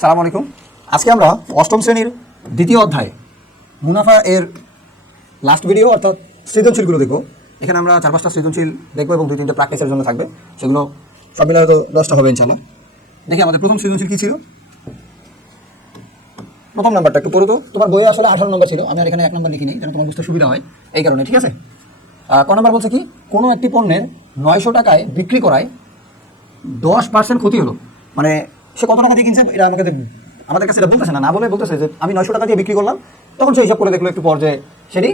সালাম আলাইকুম। আজকে আমরা অষ্টম শ্রেণীর দ্বিতীয় অধ্যায় মুনাফা এর লাস্ট ভিডিও অর্থাৎ সৃজনশীলগুলো দেখব। এখানে আমরা 4-5টা সৃজনশীল দেখবো এবং 2-3টে প্র্যাকটিসের জন্য থাকবে, সেগুলো সব মিলে হয়তো 10টা হবে ইনশাআল্লাহ। দেখি আমাদের প্রথম সৃজনশীল কী ছিল। প্রথম নাম্বারটা একটু পড়ো তো। তোমার বইয়ে আসলে 18 নম্বর ছিল, আমি আর এখানে 1 নম্বর লিখিনি যেন তোমার বুঝতে সুবিধা হয় এই কারণে, ঠিক আছে। ক নম্বর বলছে কি, কোনো একটি পণ্যের 900 টাকায় বিক্রি করায় 10% ক্ষতি হলো। মানে সে কত টাকা দিয়ে কিনছে এটা আমাদের কাছে এটা বলতেছে না, বলে বলতেছে যে আমি 900 টাকা দিয়ে বিক্রি করলাম। তখন সে হিসাব করে দেখলো একটু পর যে সেটি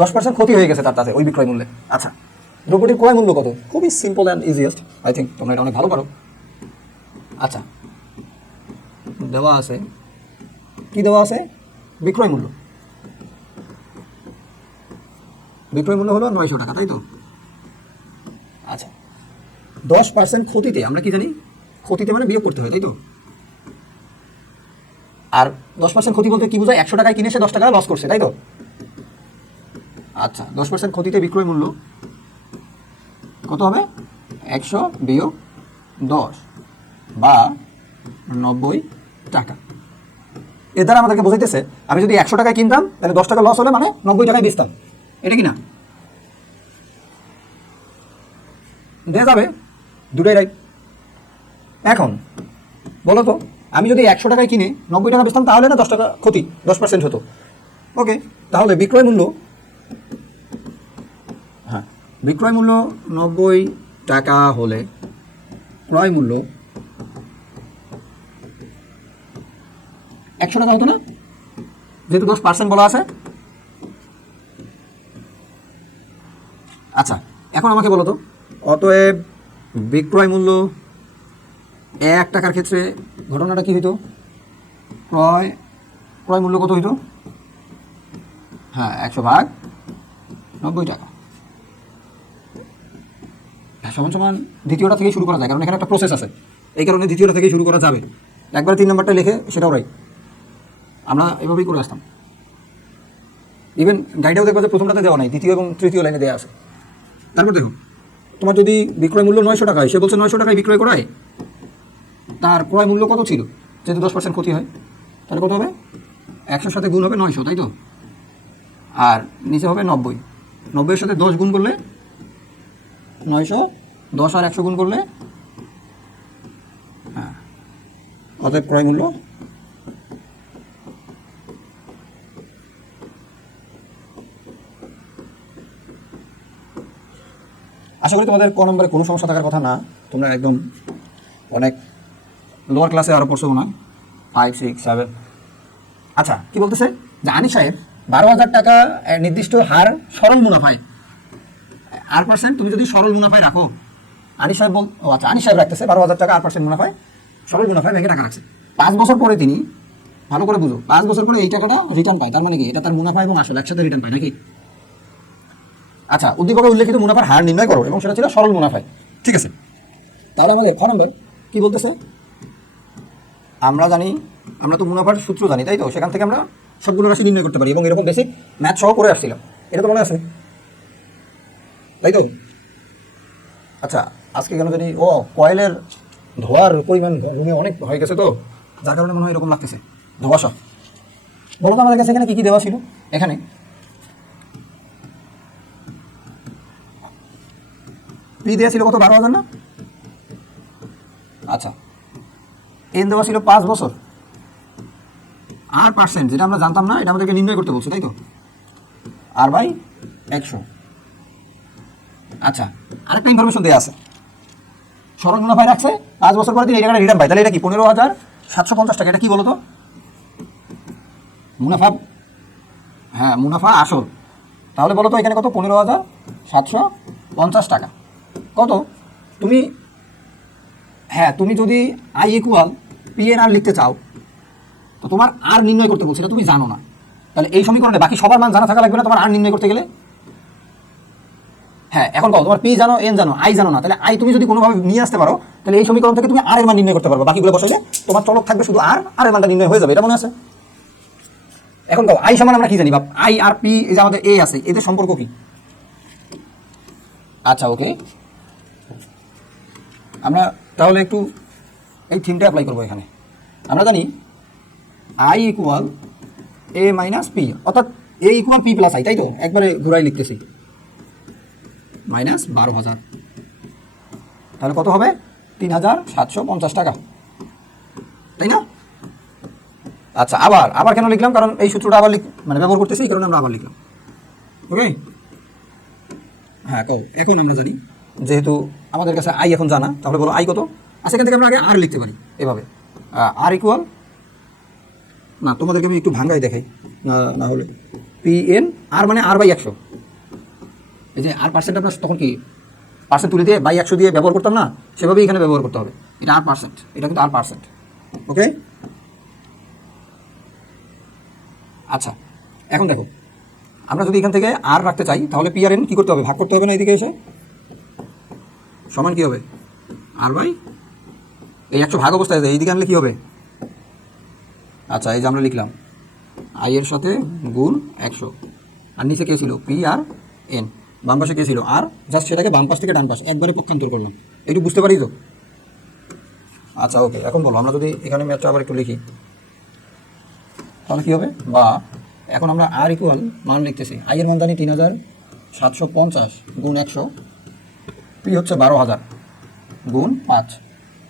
10% ক্ষতি হয়ে গেছে তার তাতে ওই বিক্রয় মূল্যে। আচ্ছা, দ্রব্যটির ক্রয় মূল্য কত? খুবই simple and easiest, I think তোমরা এটা অনেক ভালো পারো। আচ্ছা, দেওয়া আছে, কি দেওয়া আছে? বিক্রয় মূল্য। বিক্রয় মূল্য হলো 900 টাকা, তাই তো? আচ্ছা, 10% ক্ষতিতে আমরা কি জানি? ক্ষতিতে মানে বিয়োগ করতে হয়, তাই তো? আর 10% ক্ষতি বলতে কি বোঝায়? 100 টাকায় কিনে সে 10 টাকা লস করছে, তাই তো? আচ্ছা, 10% ক্ষতিতে বিক্রয় মূল্য কত হবে? 100 বিয়োগ 10 বা 90 টাকা। এর দ্বারা আমাদেরকে বোঝাইতেছে আমি যদি 100 টাকায় কিনতাম তাহলে 10 টাকা লস হলে মানে 90 টাকায় বেচতাম, এটা কি না? দেওয়া যাবে, দুটোই রাইট। এখন বলো তো, আমি যদি 100 টাকায় কিনে 90 টাকা বেচতাম তাহলে না 10 টাকা ক্ষতি, 10% হতো। ওকে, তাহলে বিক্রয় মূল্য, হ্যাঁ, বিক্রয় মূল্য 90 টাকা হলে ক্রয় মূল্য 100 টাকা হতো না, যেহেতু 10% বলা আছে। আচ্ছা, এখন আমাকে বলো তো, অতএব বিক্রয় মূল্য 1 টাকার ক্ষেত্রে ঘটনাটা কি হইতো? ক্রয় মূল্য কত হইতো? হ্যাঁ, 100 ভাগ 90 টাকা সমান সমান দ্বিতীয়টা থেকেই শুরু করা যায়, কারণ এখানে একটা প্রসেস আছে, এই কারণে দ্বিতীয়টা থেকেই শুরু করা যাবে। একবারে 3 নম্বরটা লিখে সেটাও রাইট, আমরা এভাবেই করে আসতাম। ইভেন গাইডেও দেখবো যে প্রথমটাতে দেওয়া নাই, দ্বিতীয় এবং তৃতীয় লাইনে দেওয়া আছে। তারপর দেখো, তোমার যদি বিক্রয় মূল্য 900 টাকা হয়, সে বলছে 900 টাকায় বিক্রয় করায়, তার ক্রয় মূল্য কত ছিল? যেহেতু 10% ক্ষতি হয়, তাহলে কত হবে? 100 সাথে গুণ হবে 900, তাই তো? আর নিচে হবে 90, 90-এর সাথে 10 গুণ করলে 900, 10 আর 100 গুণ করলে, হ্যাঁ, অতএব ক্রয় মূল্য আশা করি তোমাদের ক নম্বরে কোনো সমস্যা থাকার কথা না। তোমরা একদম অনেক লোয়ার ক্লাসে আরও পড়ছো না, 5, 6, 7। আচ্ছা, কি বলতেছে যে আনিস সাহেব 12,000 টাকা নির্দিষ্ট হার সরল মুনাফায়, R% তুমি যদি সরল মুনাফায় রাখো, আনিস সাহেব আচ্ছা, আনিস সাহেব রাখতেছে 12,000 টাকা R% মুনাফায়, সরল মুনাফায় ব্যাংকে টাকা রাখছে। 5 বছর পরে তিনি, ভালো করে বুঝো, 5 বছর পরে এই টাকাটা রিটার্ন পায়। তার মানে কি? এটা তার মুনাফা এবং আসল একসাথে রিটার্ন পায় নাকি? আচ্ছা, উদ্দীপকে উল্লেখিত মুনাফার হার নির্ণয় করো, এবং সেটা ছিল সরল মুনাফায়, ঠিক আছে। তাহলে আমাদের খ নম্বর কি বলতেছে? আমরা জানি, আমরা তো মুনাফার সূত্র জানি, তাই তো? সেখান থেকে আমরা সবগুলো রাশি নির্ণয় করতে পারি, এবং এরকম বেসিক ম্যাথ সহ করে আসছিলাম, এটা তো মনে আছে, তাই তো? আচ্ছা, আজকে কেন জানি কয়েলের ধোয়ার পরিমাণ রুমে অনেক হয়ে গেছে, তো যার কারণে মনে হয় এরকম লাগতেছে ধোঁয়াশা। বলো তো আমাদের কাছে এখানে কী কী দেওয়া ছিল? এখানে পি দেওয়া ছিল কত? 12,000 না? আচ্ছা, এন দেওয়া ছিল 5 বছর, R% যেটা আমরা জানতাম না, এটা আমাদেরকে নির্ণয় করতে বলছে, তাই তো? R/100। আচ্ছা, আরেকটা ইনফরমেশন দেওয়া আছে, সরল মুনাফায় রাখছে, 5 বছর পরে তিনি এই টাকাটা রিটার্ন পায়। তাহলে এটা কি? 15,750 টাকা। এটা কি বলো তো? মুনাফা, হ্যাঁ, মুনাফা আসল। তাহলে বলো তো এখানে কত? 15,750 টাকা। কত? তুমি, হ্যাঁ, তুমি যদি I = PNR লিখতে চাও, তো তোমার আর নির্ণয় করতে বলছে, এটা তুমি জানো না, তাহলে এই সমীকরণে বাকি সবার মান জানা থাকা লাগবে না তোমার আর নির্ণয় করতে গেলে? হ্যাঁ, এখন বলো, তোমার পি জানো, এন জানো, আই জানো না, তাহলে আই তুমি যদি কোনোভাবে নিয়ে আসতে পারো, তাহলে এই সমীকরণ থেকে তুমি আর এর মান নির্ণয় করতে পারবে। বাকিগুলো বসাইলে তোমার চলক থাকবে শুধু আর এর মানটা নির্ণয় হয়ে যাবে, এটা মনে আছে? এখন বলো, আই সমান আমরা কি জানি? বাপ, আই আর পি, এই যে আমাদের এ আছে, এদের সম্পর্ক কি? আচ্ছা, ওকে, আমরা তাহলে একটু এই থিমটা অ্যাপ্লাই করবো এখানে। আমরা জানি I equal A minus P, অর্থাৎ এ ইকুয়াল পি প্লাস আই, তাই তো? একবারে ঘুরাই লিখতেছি, মাইনাস 12,000, তাহলে কত হবে? 3,750 টাকা, তাই না? আচ্ছা, আবার আবার কেন লিখলাম? কারণ এই সূত্রটা আবার মানে ব্যবহার করতেছি, এই কারণে আমরা আবার লিখলাম। ওকে, হ্যাঁ কও। এখন আমরা জানি যেহেতু আমাদের কাছে আই এখন জানা, তাহলে বলো আই কত? সেখান থেকে আমরা আগে আর লিখতে পারি এভাবে, আর ইকুয়াল, না তোমাদেরকে আমি একটু ভাঙ্গাই দেখাই, না হলে পি এন আর মানে আর বাই 100, এই যে আর পার্সেন্ট আমরা তখন কি পার্সেন্ট তুলে দিয়ে বাই 100 দিয়ে ব্যবহার করতাম না, সেভাবেই এখানে ব্যবহার করতে হবে। এটা আর পার্সেন্ট, এটা কিন্তু আর পার্সেন্ট। ওকে, আচ্ছা এখন দেখো, আমরা যদি এখান থেকে আর রাখতে চাই তাহলে পি আর এন কী করতে হবে? ভাগ করতে হবে না? এদিকে এসে সমান কী হবে? আর বাই এই 100 ভাগ অবস্থায় এইদিকে আনলে কী হবে? আচ্ছা, এই যে আমরা লিখলাম আই এর সাথে গুণ 100, আর নিচে কে ছিল? পি আর এন, বাম পাশে কে ছিল? আর, জাস্ট সেটাকে বাম পাশ থেকে ডান পাশ একবারে পক্ষান্তর করলাম। একটু বুঝতে পারি তো? আচ্ছা ওকে, এখন বলো আমরা যদি এখানে ম্যাথটা আবার একটু লিখি তাহলে কী হবে? বা এখন আমরা আর ইকুয়াল মান লিখতেছি, আই এর মান জানি 3,750 গুণ 100, পি হচ্ছে 12,000 গুণ 5।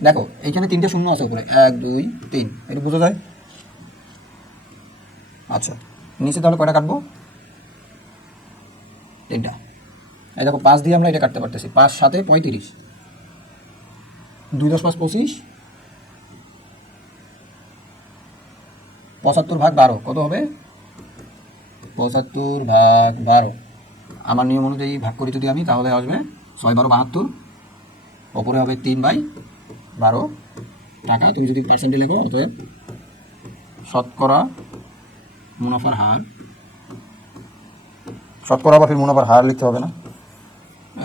দেখো এইখানে 3টে শূন্য আছে উপরে, 1 2 3, এটা বোঝা যায়? আচ্ছা, নিচে তাহলে কয়টা কাটবো? 3টা। এই দেখো 5 দিয়ে আমরা এটা কাটতে পারতেছি, 5 7 35, 2 10 5 25, 75 ভাগ 12 কত হবে? 75 ভাগ 12, আমার নিয়ম অনুযায়ী ভাগ করি যদি আমি, তাহলে আসবে 6 12 72, ওপরে হবে 3/12 টাকা। তুমি যদি পার্সেন্টে লেখো, অতএব শতকরা মুনাফার হার, শতকরা বা ফির মুনাফার হার লিখতে হবে না,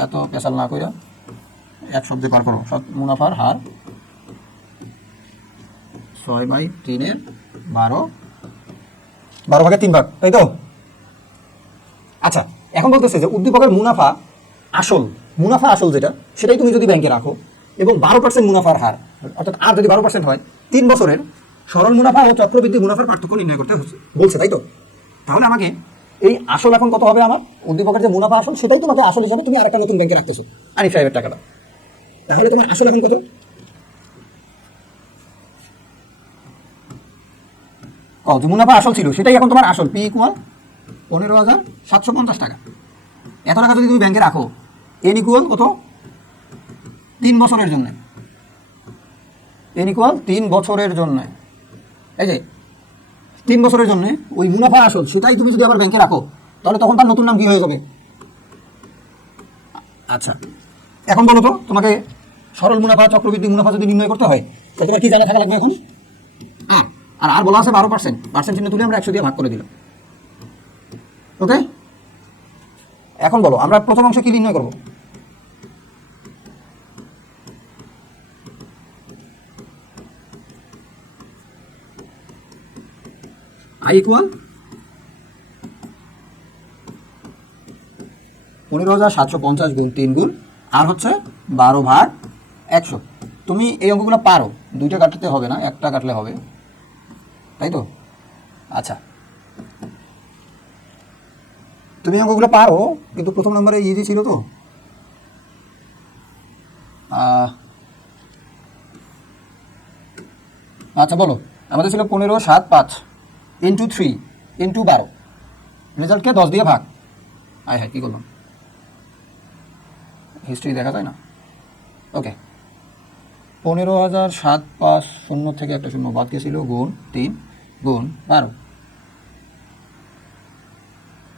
এত পেশাল না কইরা এক শব্দে পার করো। মুনাফার হার 6/3/12, 12 ভাগে 3 ভাগ, তাই তো? আচ্ছা, এখন বলতেছে যে উদ্দীপকের মুনাফা আসল যেটা, সেটাই তুমি যদি ব্যাংকে রাখো এবং 12% মুনাফার হার, অর্থাৎ আর যদি 12% হয়, 3 বছরের সরল মুনাফা ও চক্রবৃদ্ধি মুনাফার পার্থক্য নির্ণয় করতে বলছে, তাই তো? তাহলে আমাকে এই আসল এখন কত হবে? আমার উদ্দীপকের যে মুনাফা আসল, সেটাই তোমাকে আসল হিসাবে তুমি আরেকটা নতুন ব্যাংকে রাখতেছো, আনিফ সাহেবের টাকাটা। তাহলে তোমার আসল এখন কত? যে মুনাফা আসল ছিল সেটাই এখন তোমার আসল, পি ইকুয়াল 15,750 টাকা। এত টাকা যদি তুমি ব্যাংকে রাখো, এন ইকুয়াল কত? 3 বছরের জন্য, এন ইকুয়াল 3 বছরের জন্য, এই যে 3 বছরের জন্য ওই মুনাফা আসল সেটাই তুমি যদি আবার ব্যাংকে রাখো, তাহলে তখন তার নতুন নাম কি হয়ে যাবে? আচ্ছা, এখন বলো তো, তোমাকে সরল মুনাফা চক্রবৃদ্ধি মুনাফা যদি নির্ণয় করতে হয়, তাহলে তোমার কি জানা থাকা লাগবে এখন? আর বলা আছে 12%, পার্সেন্ট চিহ্ন তুলে আমরা 100 দিয়ে ভাগ করে দিলাম। ওকে, এখন বলো আমরা প্রথম অংশে কি নির্ণয় করব? আই ইকুয়াল 15,750 গুণ 3 গুণ আর হচ্ছে 12 ভাগ 100। তুমি এই অঙ্কগুলো পারো, 2টা কাটতে হবে না, একটা কাটলে হবে, তাই তো? আচ্ছা, তুমি অঙ্কগুলো পারো, কিন্তু প্রথম নম্বরে ইজি ছিল তো। আচ্ছা বলো, আমাদের ছিল 15,750 ইন্টু 3 ইন্টু 12, রেজাল্টকে 10 দিয়ে ভাগ। হ্যাঁ কী করলাম? হিস্ট্রি দেখা যায় না। ওকে, 15,750 থেকে একটা শূন্য বাদ গেছিল, গুণ 3 গুণ 12,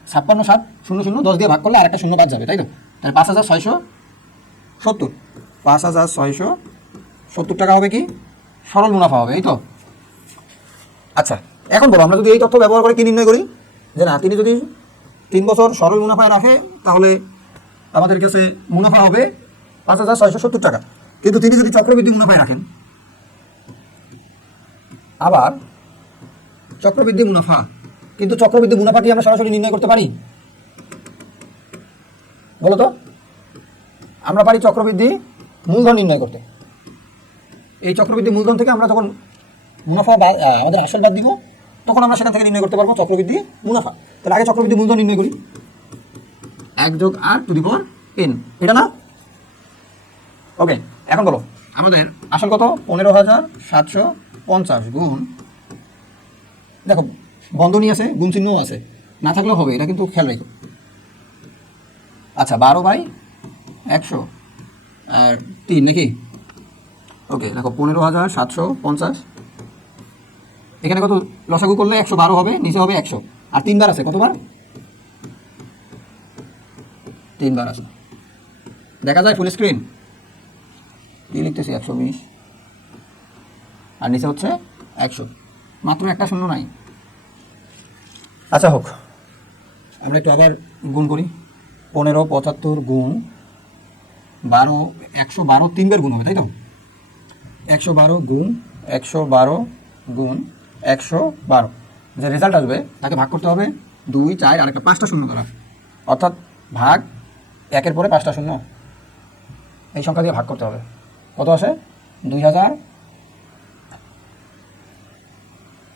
56,700, 10 দিয়ে ভাগ করলে আর একটা শূন্য বাদ যাবে, তাই তো? তাহলে 5,670, 5,670 টাকা হবে কি সরল মুনাফা হবে, এই তো? আচ্ছা, এখন বলো আমরা যদি এই তথ্য ব্যবহার করে কি নির্ণয় করি, যে না তিনি যদি 3 বছর সরল মুনাফায় রাখে তাহলে আমাদের কাছে মুনাফা হবে 5,670 টাকা, কিন্তু তিনি যদি চক্রবৃদ্ধি মুনাফায় রাখেন, আবার চক্রবৃদ্ধি মুনাফা, কিন্তু চক্রবৃদ্ধি মুনাফা কি আমরা সরাসরি নির্ণয় করতে পারি? বলো তো, আমরা পারি চক্রবৃদ্ধি মূলধন নির্ণয় করতে। এই চক্রবৃদ্ধি মূলধন থেকে আমরা যখন মুনাফা আমাদের আসল বাদ দিব, তখন আমরা সেখান থেকে নির্ণয় করতে পারবো চক্রবৃদ্ধি মুনাফা। তাহলে আগে চক্রবৃদ্ধি মূলধন নির্ণয় করি, 1+r⁴n, এটা না? ওকে, এখন বলো আমাদের আসল কত? 15,750 গুণ, দেখো বন্ধনী আছে, গুণ চিহ্নও আছে, না থাকলেও হবে, এটা কিন্তু খেয়াল রেখো। আচ্ছা 12/100 আর 3 নাকি? ওকে, দেখো 15,750, এখানে কত লসাগু করলে 112 হবে, নিচে হবে 100, আর 3 বার আছে, কতবার? 3 বার আছে, দেখা যায় ফুল স্ক্রিন? কি লিখতেছি? 120, আর নিচে হচ্ছে 100, মাত্র একটা শূন্য নাই। আচ্ছা হোক, আমরা একটু আবার গুণ করি। 1575 গুণ 12, 112 3 বার গুণ হবে, তাই তো? 112 গুণ 112 গুণ 112, যে রেজাল্ট আসবে তাকে ভাগ করতে হবে 2, 4 আর একটা 5টা শূন্য দ্বারা, অর্থাৎ ভাগ 1-এর পরে 5টা শূন্য, এই সংখ্যা দিয়ে ভাগ করতে হবে। কত আসে? 2000।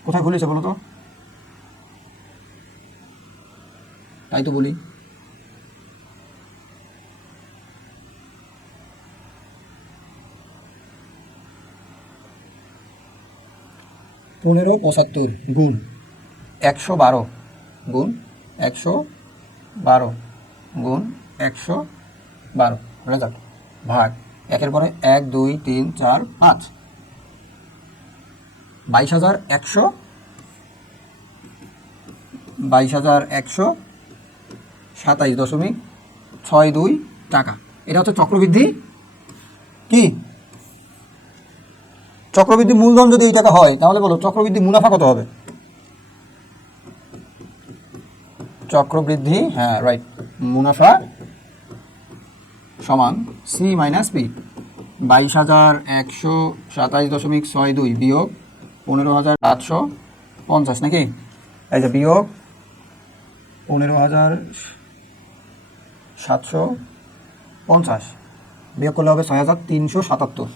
কোথায় ভুলেছে বলো তো? তাই তো বলি, পনেরো 75 গুণ 112 গুণ 112 গুণ 112 রেজাল্ট, ভাগ 1-এর পরে 1, 2, 3, 4, 5, 22,100, 22,127.62 টাকা। এটা হচ্ছে চক্রবৃদ্ধি কি? চক্রবৃদ্ধি মূলধন যদি এই টাকা হয়, তাহলে বলো চক্রবৃদ্ধি মুনাফা কত হবে? চক্রবৃদ্ধি, হ্যাঁ রাইট, মুনাফা সমান সি মাইনাস পি, 22,127.62 বিয়োগ 15,750 নাকি? এই যে বিয়োগ 15,750 বিয়োগ করলে হবে 6,377,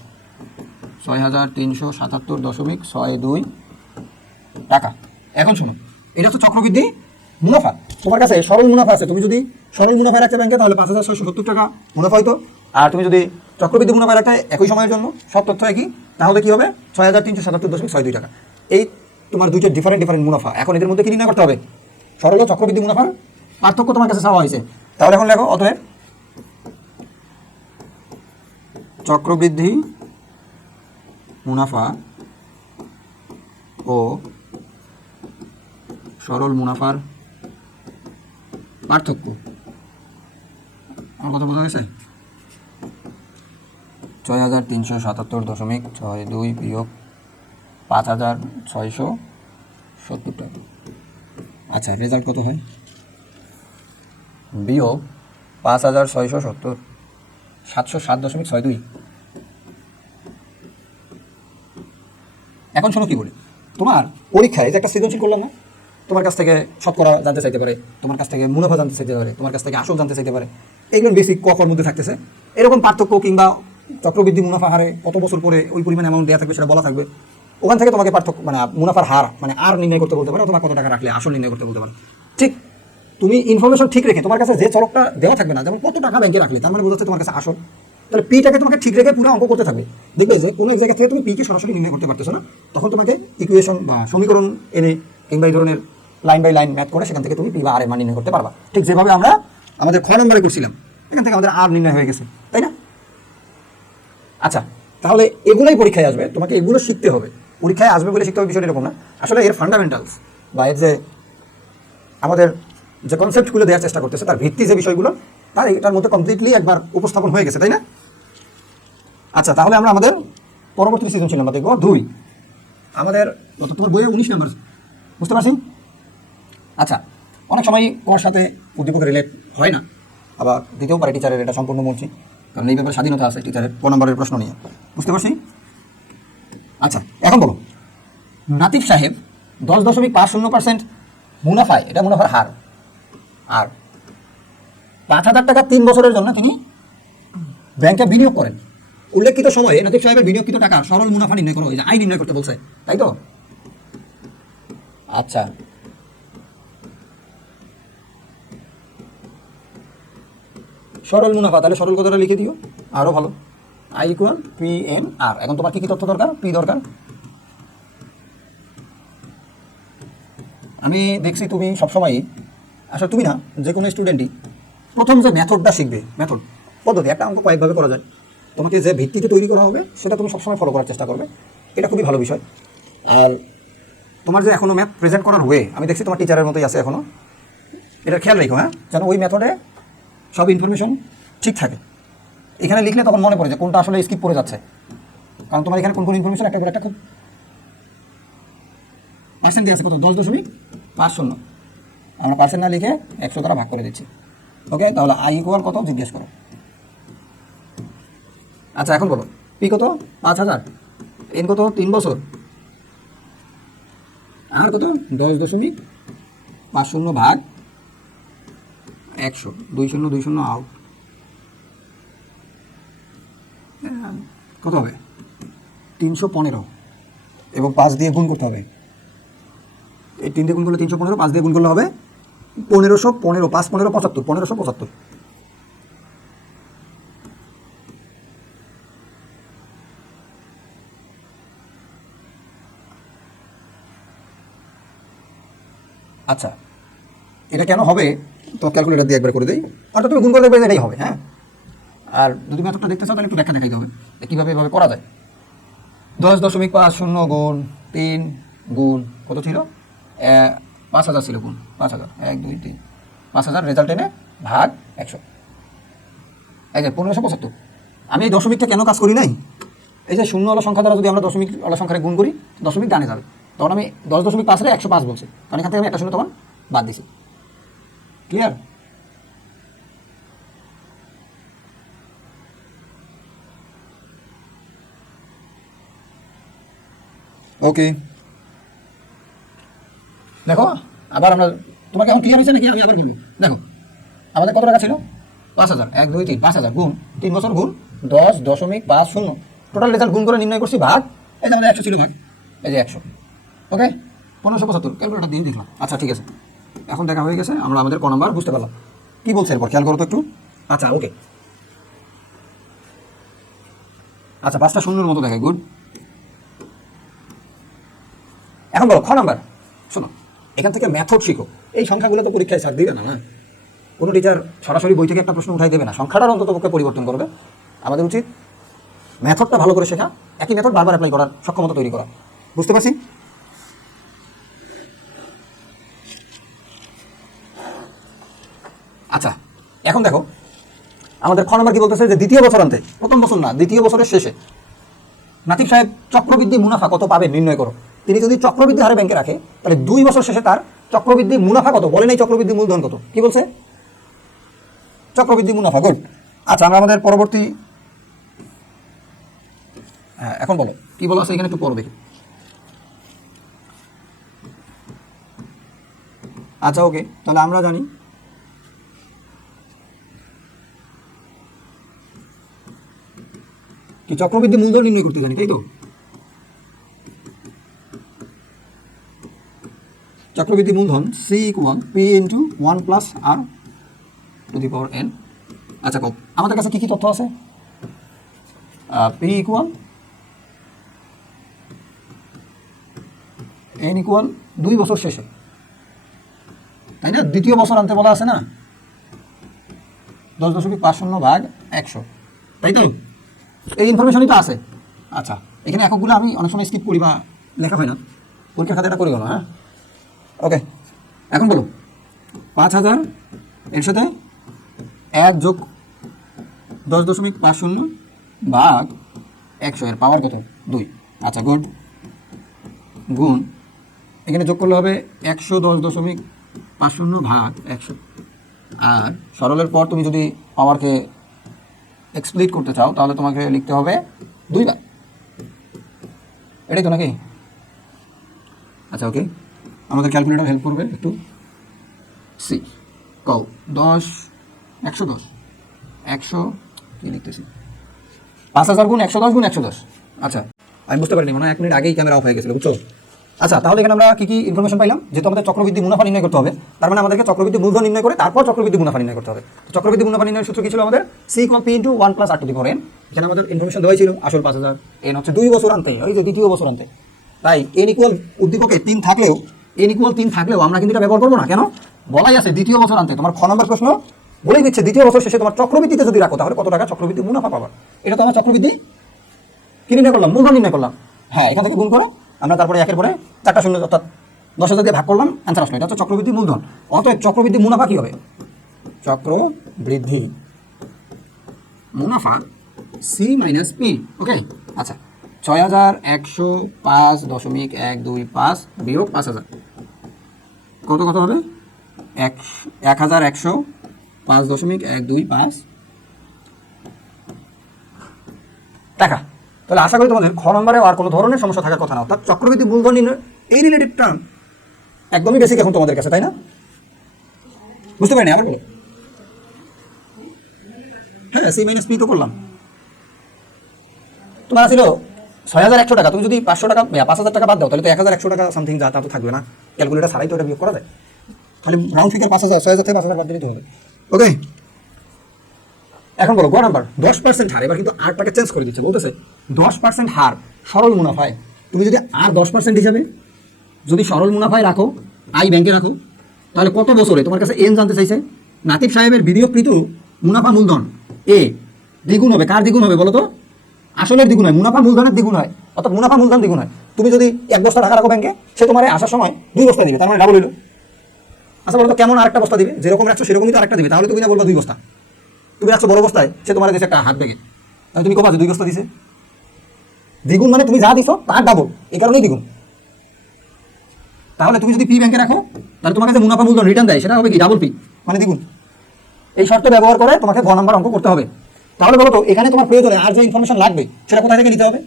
6,377.62 টাকা। এখন শোনো, এটা হচ্ছে চক্রবৃদ্ধি মুনাফা। তোমার কাছে সরল মুনাফা আছে, তুমি যদি সরল মুনাফা রাখতে ব্যাংকে তাহলে 5,670 টাকা মুনাফা হইতো, আর তুমি যদি চক্রবৃদ্ধি মুনাফা রাখতে একই সময়ের জন্য সব তথ্য একই, তাহলে কি হবে? 6,377.62 টাকা। এই তোমার দুইটা ডিফারেন্ট মুনাফা। এখন এদের মধ্যে কি নির্ণয় করতে হবে? সরল ও চক্রবৃদ্ধি মুনাফার পার্থক্য তোমার কাছে চাওয়া হয়েছে। তাহলে এখন লেখো, অতএব চক্রবৃদ্ধি মুনাফা ও সরল মুনাফার পার্থক্য। আমার কথা বোঝা গেছে? 6,377.62 বিয়োগ 5,670 টাকা। আচ্ছা, রেজাল্ট কত হয়? বিয়োগ 5,670, 707.62। এখন শোনো কি বলি, তোমার পরীক্ষায় যে একটা সৃজনশীল করলাম না, তোমার কাছ থেকে শতকরা জানতে চাইতে পারে, তোমার কাছ থেকে মুনাফা জানতে চাইতে পারে, তোমার কাছ থেকে আসল জানতে চাইতে পারে, এইগুলো বেসিক কর মধ্যে থাকতেছে। এরকম পার্থক্য কিংবা চক্রবৃদ্ধি মুনাফা হারে কত বছর পরে ওই পরিমাণ অ্যামাউন্ট দেওয়া থাকবে সেটা বলা থাকবে। ওখান থেকে তোমাকে পার্থক্য মানে মুনাফার হার মানে আর নির্ণয় করতে বলতে পারে, অথবা কত টাকা রাখলে আসল নির্ণয় করতে বলতে পারে। ঠিক তুমি ইনফরমেশন ঠিক রেখে তোমার কাছে যে চলকটা দেওয়া থাকবে না, যেমন কত টাকা ব্যাংকে রাখলে, তার মানে বোঝাচ্ছে তোমার কাছে আসল, তাহলে পিটাকে তোমাকে ঠিক রেখে পুরো অঙ্ক করতে থাকবে। দেখবে যে কোনো এক জায়গা থেকে তুমি পিকে সরাসরি নির্ণয় করতে পারতেছো না, তখন তোমাকে ইকুয়েশন বা সমীকরণ এনে কিংবা এই ধরনের লাইন বাই লাইন ম্যাথ করে সেখান থেকে তুমি পি বা আর এর মান নির্ণয় করতে পারবা। ঠিক যেভাবে আমরা আমাদের 6 নম্বরে করছিলাম, এখান থেকে আমাদের আর নির্ণয় হয়ে গেছে, তাই না? আচ্ছা, তাহলে এগুলোই পরীক্ষায় আসবে, তোমাকে এগুলো শিখতে হবে। পরীক্ষায় আসবে বলে শিখতে হবে বিষয়টা এরকম না, আসলে এর ফান্ডামেন্টালস বা এর যে আমাদের যে কনসেপ্টগুলো দেওয়ার চেষ্টা করতেছে, তার ভিত্তি যে বিষয়গুলো, তার এটার মধ্যে কমপ্লিটলি একবার উপস্থাপন হয়ে গেছে, তাই না? আচ্ছা, তাহলে আমরা আমাদের পরবর্তী সৃজনশীল নাম্বার দেখবো 2। আমাদের তোমার বইয়ে 19 নম্বর, বুঝতে পারছি? আচ্ছা, অনেক সময় ওর সাথে উদ্দীপক রিলেট হয় না, আবার দিতেও পারে টিচারের, এটা সম্পূর্ণ বলছি, কারণ এই ব্যাপারে স্বাধীনতা আছে টিচারের 4 নম্বরের প্রশ্ন নিয়ে, বুঝতে পারছি? আচ্ছা, এখন বলো, নাতিফ সাহেব 10.50% মুনাফায়, এটা মুনাফার হার, আর 5,000 টাকা 3 বছরের জন্য তিনি ব্যাংকে বিনিয়োগ করেন। উল্লেখিত সময়ে নাতিব সাহেবের বিনিয়োগকৃত টাকার সরল মুনাফা নির্ণয় করো, এই যে আয় নির্ণয় করতে বলছে, তাই তো? আচ্ছা, সরল মুনাফা, তাহলে সরল কথাটা লিখে দিও, আরো ভালো। আই ইকুয়াল পি এন আর। এখন তোমার কি কি তথ্য দরকার? পি দরকার। আমি দেখছি তুমি সবসময়ই, আসলে তুমি না, যে কোনো স্টুডেন্টই প্রথম যে মেথডটা শিখবে, মেথড পদ্ধতি, একটা অঙ্ক কয়েকভাবে করা যায়, তোমাকে যে ভিত্তিতে তৈরি করা হবে সেটা তুমি সবসময় ফলো করার চেষ্টা করবে, এটা খুবই ভালো বিষয়। আর তোমার যে এখনও ম্যাথ প্রেজেন্ট করার ওয়ে, আমি দেখছি তোমার টিচারের মতোই আছে এখনও, এটা খেয়াল রেখো, হ্যাঁ, যেন ওই মেথডে সব ইনফরমেশন ঠিক থাকে। এখানে লিখলে তখন মনে পড়ে যে কোনটা আসলে স্কিপ করে যাচ্ছে, কারণ তোমার এখানে কোন কোন ইনফরমেশন একটা করে একটা খুব পার্সেন্ট দিয়ে আছে, কত? 10.50। আমরা পার্সেন্ট না লিখে 100 দ্বারা ভাগ করে দিচ্ছি। ওকে, তাহলে আই ইকুয়াল কত জিজ্ঞেস করো। আচ্ছা, এখন বলো পি কত? 5000। এন কত? 3 বছর। আর কত? 10.50 ভাগ 100। 20 আউট, কত হবে? 315। এবং 5 দিয়ে গুণ করতে হবে। এই 3 দিয়ে গুণ করলে 315, 5 দিয়ে গুণ করলে হবে 1515, 5 15 75, 1575। আচ্ছা, এটা কেন হবে তো ক্যালকুলেটর দিয়ে একবার করে দেই, অর্থাৎ তুমি গুণ করলে এটাই হবে, হ্যাঁ। আর যদি মেথডটা দেখতে চাও তাহলে একটু ব্যাখ্যা দেখাইতে হবে কীভাবে এভাবে করা যায়। 10.50 গুণ 3 গুণ কত ছিল? 5000 ছিল, গুণ 5000, 1 2 3, 5000 রেজাল্ট এনে ভাগ 100, এই যে 1575। আমি এই দশমিকটা কেন কাজ করি নাই? এই যে শূন্যওয়ালা সংখ্যা দ্বারা যদি আমরা দশমিকওয়ালা সংখ্যারে গুণ করি, দশমিক ডানে যাবে, তখন আমি 10.5 105 বলছি, কারণ এখান থেকে আমি একটা শূন্য তখন বাদ দিছি। ক্লিয়ার? ওকে, দেখো আবার আমরা, তোমাকে এখন ক্লিয়ার হয়েছে নাকি? আমি আবার বলবো, দেখো আমাদের কত টাকা ছিল? 5000, 1 2 3, 5000 গুণ 3 বছর গুণ 10.50, টোটাল রেজাল্ট গুণ করে নির্ণয় করছি ভাগ, এই যে আমাদের 100 ছিল ভাগ, এই যে 100। ওকে, 1575 ক্যালকুলেটর দিয়ে দেখলাম। আচ্ছা ঠিক আছে, এখন দেখা হয়ে গেছে, আমরা আমাদের ক নাম্বার বুঝতে পারলাম। কী বলছে এরপর খেয়াল করো তো একটু। আচ্ছা ওকে, আচ্ছা 5টা শূন্যর মতো দেখায়, গুড। এখন বলো খ নাম্বার। শোনো, এখান থেকে মেথড শিখো। এই সংখ্যাগুলো তো পরীক্ষায় ছাড় দিবে না, না, কোনো টিচার সরাসরি বই থেকে একটা প্রশ্ন উঠাই দেবে না, সংখ্যাটার অন্তত পক্ষে পরিবর্তন করবে। আমাদের উচিত মেথডটা ভালো করে শেখা, একই মেথড বারবার অ্যাপ্লাই করার সক্ষমতা তৈরি করা। বুঝতে পারছি? আচ্ছা, এখন দেখো আমাদের খ নাম্বার কি বলতেছে, যে দ্বিতীয় বছরান্তে, প্রথম বছর না, দ্বিতীয় বছরের শেষে নাতিব সাহেব চক্রবৃদ্ধি মুনাফা কত পাবে নির্ণয় করো। তিনি যদি চক্রবৃদ্ধি হারে ব্যাংকে রাখে, তাহলে 2 বছর শেষে তার চক্রবৃদ্ধি মুনাফা কত? বলে নাই চক্রবৃদ্ধি মূলধন কত, কি বলছে? চক্রবৃদ্ধি মুনাফা, গুড। আচ্ছা, আমরা আমাদের পরবর্তী, হ্যাঁ এখন বলো কি বলো আছে এখানে, একটু পড়ো দেখি। আচ্ছা ওকে, তাহলে আমরা জানি কি চক্রবৃদ্ধি মূলধন নির্ণয় করতে জানি, তাই তো? চক্রবৃদ্ধি মূলধন C equal P into 1 plus R to the power N. আচ্ছা, আমাদের কাছে কী কী তথ্য আছে? পি ইকুয়াল এন ইকুয়াল 2 বছর শেষে, তাই না? দ্বিতীয় বছর আনতে বলা আছে না, 10.50 ভাগ 100, তাই তো? এই ইনফরমেশনই তো আছে। আচ্ছা, এখানে এককগুলো আমি অনেক সময় স্কিপ করি বা লেখা হয় না, পরীক্ষার খাতে এটা করি না, হ্যাঁ। ওকে, এখন বলো 5000 এর সাথে 1 যোগ 10.50 ভাগ 100 এর পাওয়ার কত? 2। আচ্ছা গুড, গুণ এখানে যোগ করলে হবে 110.50 ভাগ 100। আর সরলের পর তুমি যদি পাওয়ারকে এক্সপ্লিট করতে চাও তাহলে তোমাকে লিখতে হবে 2 বার, এটাই তো নাকি? আচ্ছা ওকে, আমাদের ক্যালকুলেটর হেল্প করবে একটু। সি কও 110 কি লিখতেছি, 5000 গুণ 110 গুণ 110। আচ্ছা, আমি বুঝতে পারিনি, মনে হয় 1 মিনিট আগেই ক্যামেরা অফ হয়ে গেছিল, বুঝছো? আচ্ছা, তাহলে এখানে আমরা কি কি ইনফরমেশন পাইলাম? যেহেতু আমাদের চক্রবৃদ্ধি মুনাফা নির্ণয় করতে হবে, তার মানে আমাদেরকে চক্রবৃদ্ধি মূলধন নির্ণয় করে তারপর চক্রবৃদ্ধি মুনাফা নির্ণয় করতে হবে। তো চক্রবৃদ্ধি মুনাফা নির্ণয়ের সূত্র কি ছিল আমাদের? C = P × 1 + R⁴ n। এখানে আমাদের ইনফরমেশন দেওয়াই ছিল আসল 5000, n হচ্ছে 2 বছর আনতে, ওই যে দ্বিতীয় বছর আনতে। তাই n = উদ্দীপকে 3 থাকলেও আমরা কিন্তু এটা ব্যবহার করবো না। কেন? বলাই আছে দ্বিতীয় বছর আনতে। তোমার খ নম্বর প্রশ্ন বলেই দিচ্ছে দ্বিতীয় বছর শেষে তোমার চক্রবৃদ্ধিতে যদি রাখো তাহলে কত টাকা চক্রবৃদ্ধি মুনাফা পাবা। এটা তো আমরা চক্রবৃদ্ধি কি নির্ণয় করলাম? মূলধন নির্ণয় করলাম। হ্যাঁ, এখান থেকে গুণ করো, আমরা তারপরে একের পরে 4টা শূন্য অর্থাৎ 10,000 দিয়ে ভাগ করলাম, অ্যান্সার আসলো। এটা হচ্ছে চক্রবৃদ্ধি মূলধন। অতএব চক্রবৃদ্ধি মুনাফা কি হবে? চক্রবৃদ্ধি মুনাফা C - P। ওকে, আচ্ছা, 6105.125 বিয়োগ 5000 কত হবে? 1105.125 টাকা। তাহলে আশা করি তোমাদের খ নম্বরে আর কোনো ধরনের সমস্যা থাকার কথা না। অর্থাৎ চক্রবৃদ্ধি মূলধন নির্ণয় এই রিলেটেড টার্ম একদমই বেসিক এখন তোমাদের কাছে, তাই না? বুঝতে পারিনি, আবার বলো। হ্যাঁ, C - P তো করলাম। তোমার ছিল 6100 টাকা, তুমি যদি 500 টাকা 5000 টাকা বাদ দাও তাহলে তো 1100 টাকা সামথিং যা তা তো থাকবে না। ক্যালকুলেটার ছাড়াই তো এটা বিয়োগ করা যায়। খালি রাউন্ড ফিগার 5000, 6000 থেকে 5000 বাদ দিলেই তো হবে। ওকে, এখন বলো গ নাম্বার 10% হার। এবার কিন্তু আরটাকে চেঞ্জ করে দিচ্ছে, বলতেছে 10% হার সরল মুনাফায়। তুমি যদি আর 10% হিসাবে যদি সরল মুনাফায় রাখো, আই ব্যাংকে রাখো, তাহলে কত বছরে তোমার কাছে এন জানতে চাইছে। নাতিব সাহেবের বিনিয়োগকৃত মুনাফা মূলধন এ দ্বিগুণ হবে। কার দ্বিগুণ হবে বলো তো? আসলের দ্বিগুণ হয়, মুনাফা মূলধনের দ্বিগুণ হয়, অর্থাৎ মুনাফা মূলধন দ্বিগুণ হয়। তুমি যদি 1 বস্তা টাকা রাখো ব্যাংকে, সে তোমার আসার সময় 2 বস্তা দিবে, তার মানে ডাবল হইলো। আচ্ছা বলো তো, কেমন আরেকটা বস্তা দিবে? যেরকম রাখছো সেরকমই তো আরেকটা দিবে, তাহলে তুমি না বলবা 2 বস্তা। তুমি রাখছো বড় বস্তায়, সে তোমার দিয়েছে একটা হাত ব্যাগে, তাহলে তুমি কবা 2 বস্তা দিছে। দ্বিগুণ মানে তুমি যা দিছো তার ডাবল, এই কারণেই দ্বিগুণ। তাহলে তুমি যদি পি ব্যাংকে রাখো তাহলে তোমার কাছে মুনাফা মূলধন রিটার্ন দেয়, সেটা হবে কি? ডাবল পি, মানে দ্বিগুণ। এই শর্ত ব্যবহার করে তোমাকে ঘ নাম্বার অঙ্ক করতে হবে। তাহলে বলো তো, এখানে তোমার প্রয়োজনে আর যে ইনফরমেশন লাগবে সেটা কোথায় থেকে নিতে হবে?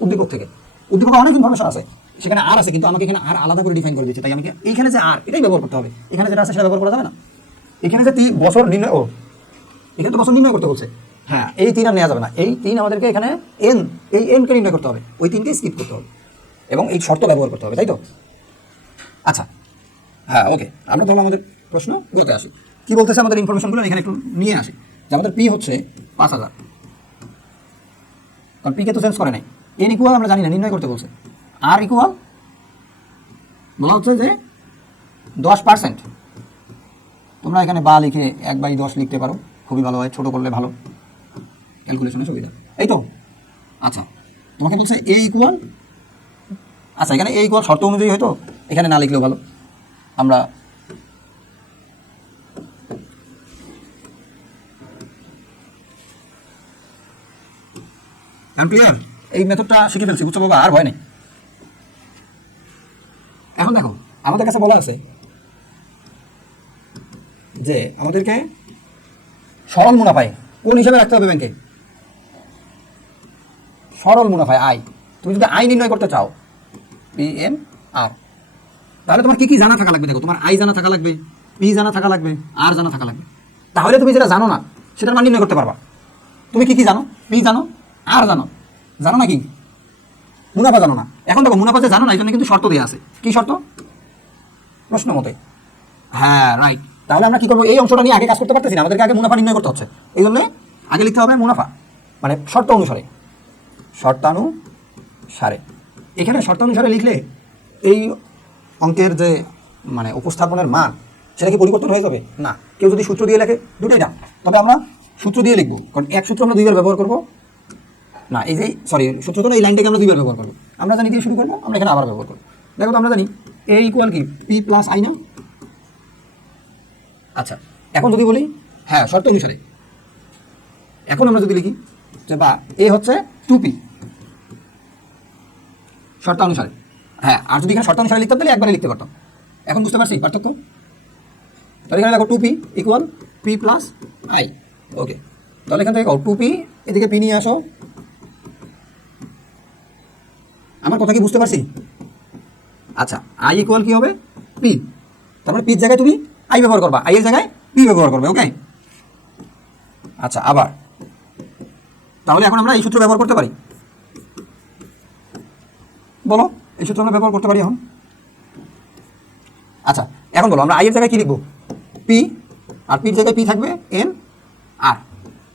উদ্দীপক থেকে। উদ্দীপকে অনেক ইনফরমেশন আছে, সেখানে আর আছে, কিন্তু আমাকে এখানে আর আলাদা করে ডিফাইন করে দিচ্ছে। তাই আমাকে এইখানে যে আর এটাই ব্যবহার করতে হবে, এখানে যেটা আছে সেটা ব্যবহার করা যাবে না। এখানে যে বছর নির্ণয়, এখানে তো বছর নির্ণয় করতে বলছে। হ্যাঁ, এই 3 আর নেওয়া যাবে না। এই 3 আমাদেরকে এখানে এই এনকে নির্ণয় করতে হবে, ওই 3কে স্কিপ করতে হবে এবং এই শর্ত ব্যবহার করতে হবে, তাই তো? আচ্ছা, হ্যাঁ, ওকে, আমরা তাহলে আমাদের প্রশ্ন বলতে আসি। কি বলতেছে আমাদের ইনফরমেশনগুলো এখানে একটু নিয়ে আসি। যে আমাদের পি হচ্ছে 5000, কারণ পিকে তো চেঞ্জ করে নাই। এন ইকুয়াল আমরা জানি না, নির্ণয় করতে বলছে। আর ইকুয়াল বলা হচ্ছে যে 10%। তোমরা এখানে বা লিখে 1/10 লিখতে পারো, খুবই ভালো হয়, ছোটো করলে ভালো, ক্যালকুলেশনের সুবিধা, এই তো। আচ্ছা, তোমাকে বলছে এ ইকুয়াল, আচ্ছা এখানে এ ইকুয়াল শর্ত অনুযায়ী হয়তো এখানে না লিখলেও ভালো। আমরা ক্লিয়ার, এই মেথডটা শিখে ফেলছি, বুঝছো বাবা, আর ভয় নেই। এখন দেখো, আমাদের কাছে বলা আছে যে আমাদেরকে সরল মুনাফায় কোন হিসাবে রাখতে হবে ব্যাংকে? সরল মুনাফায় আই। তুমি যদি আই নির্ণয় করতে চাও, PMR, তাহলে তোমার কি কি জানা থাকা লাগবে? দেখো, তোমার আই জানা থাকা লাগবে, পি জানা থাকা লাগবে, আর জানা থাকা লাগবে। তাহলে তুমি যেটা জানো না সেটার মান নির্ণয় করতে পারবা। তুমি কি কি জানো? পি জানো, আর জানো, জানো না কি? মুনাফা জানো না। এখন দেখো, মুনাফা যে জানো না এই জন্য কিন্তু শর্ত দেওয়া আছে। কি শর্ত? প্রশ্ন মতে। হ্যাঁ, রাইট। তাহলে আমরা কি করবো? এই অংশটা নিয়ে আগে কাজ করতে পারতেছি না, আমাদেরকে আগে মুনাফা নির্ণয় করতে হচ্ছে। এই জন্য আগে লিখতে হবে মুনাফা, মানে শর্ত অনুসারে। শর্তানুসারে, এখানে শর্তানুসারে লিখলে এই অঙ্কের যে মানে উপস্থাপনের মান সেটা কি পরিবর্তন হয়ে যাবে? না। কেউ যদি সূত্র দিয়ে লেখে, দুটোই না, তবে আমরা সূত্র দিয়ে লিখবো, কারণ এক সূত্র আমরা 2বার ব্যবহার করবো না। এই যে সূত্র তো এই লাইনটাকে আমরা 2বার ব্যবহার করবো। আমরা জানি দিয়ে শুরু করবো, আমরা এখানে আবার ব্যবহার করবো। দেখো তো, আমরা জানি এ ইকুয়াল কি? পি প্লাস আই না? আচ্ছা, এখন যদি বলি, হ্যাঁ, শর্ত অনুসারে, এখন আমরা যদি লিখি যে বা এ হচ্ছে 2P শর্তানুসারে। হ্যাঁ, আর যদি এখানে শর্তানুসারে লিখতাম তাহলে একবারে লিখতে পারতাম। এখন বুঝতে পারছি পার্থক্য? তাহলে এখানে দেখো 2P equal P plus I. Okay, তাহলে এখান থেকে 2P, এদিকে P নিয়ে আসো। আমার কথা কি বুঝতে পারছি? আচ্ছা, আই ইকুয়াল কি হবে? পি। তার মানে পির জায়গায় তুমি আই ব্যবহার করবা, আই এর জায়গায় পি ব্যবহার করবে। ওকে, আচ্ছা, আবার তাহলে এখন আমরা এই সূত্র ব্যবহার করতে পারি, বলো এই সূত্র আমরা ব্যবহার করতে পারি এখন। আচ্ছা এখন বলো আমরা আই এর জায়গায় কি লিখবো, পি, আর পির জায়গায় পি থাকবে এন আর,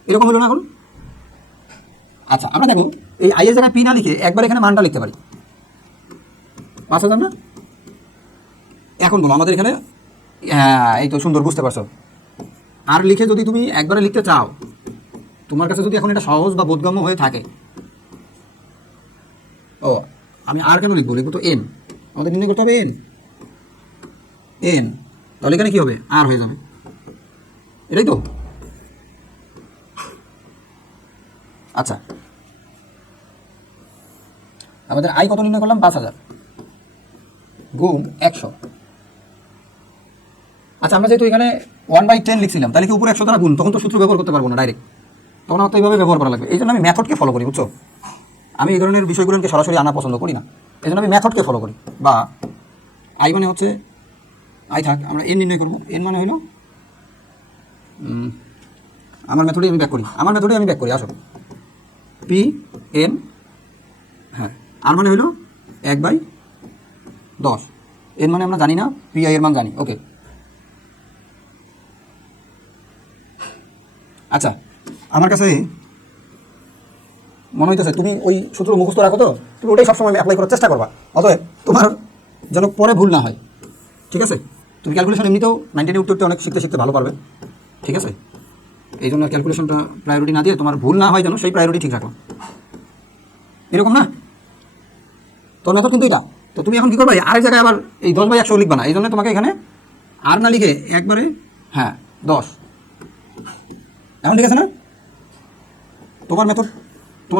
এরকম হলো না এখন। আচ্ছা আমরা দেখো এই আই এর জায়গায় পি না লিখে একবার এখানে মানটা লিখতে পারি 5,000 না। এখন বলো আমাদের এখানে, হ্যাঁ এই তো সুন্দর, বুঝতে পারছো। আর লিখে যদি তুমি একবারে লিখতে চাও, তোমার কাছে যদি এখন এটা সহজ বা বোধগম্য হয়ে থাকে, ও আমি আর কেন লিখবো, লিখবো তো এন, আমাদের নির্ণয় করতে হবে এন, এন, তাহলে এখানে কি হবে আর হয়ে যাবে, এটাই তো। আচ্ছা আমাদের আই কত নির্ণয় করলাম, 5,000 গুণ 100। আচ্ছা আমরা যেহেতু এখানে 1/10 লিখছিলাম, তাহলে কি উপরে 100 দ্বারা গুণ, তখন তো সূত্র ব্যবহার করতে পারবো না ডাইরেক্ট, তখন আমার তো এইভাবে ব্যবহার করা লাগবে। এই জন্য আমি মেথডকে ফলো করি, বুঝছো। আমি এই ধরনের বিষয়গুলোকে সরাসরি আনা পছন্দ করি না, এই জন্য আমি মেথডকে ফলো করি। বা আই মানে হচ্ছে, আই থাক, আমরা এন নির্ণয় করবো। এন মানে হলো, আমার মেথডে আমি ব্যাক করি, আসো পি এন, হ্যাঁ আর মানে হলো 1/10, এন মানে আমরা জানি না, পি আই এর মান জানি, ওকে। আচ্ছা আমার কাছে মনে হইতেছে তুমি ওই সূত্র মুখস্থ রাখো, তো তুমি ওটাই সবসময় অ্যাপ্লাই করার চেষ্টা করবা, অতএব তোমার যেন পরে ভুল না হয়, ঠিক আছে। তুমি ক্যালকুলেশন এমনিতেও 9 উঠতে অনেক শিখতে ভালো পারবে, ঠিক আছে। এই জন্য ক্যালকুলেশনটা প্রায়োরিটি না দিয়ে তোমার ভুল না হয় যেন, সেই প্রায়োরিটি ঠিক রাখো, এরকম না। তোর মেথড কিন্তু এটা। তো তুমি এখন কী করবে, আরেক জায়গায় আবার এই 10/100 লিখবা না, এই জন্য তোমাকে এখানে আর না লিখে একবারে, হ্যাঁ 10, এখন ঠিক আছে না। তোমার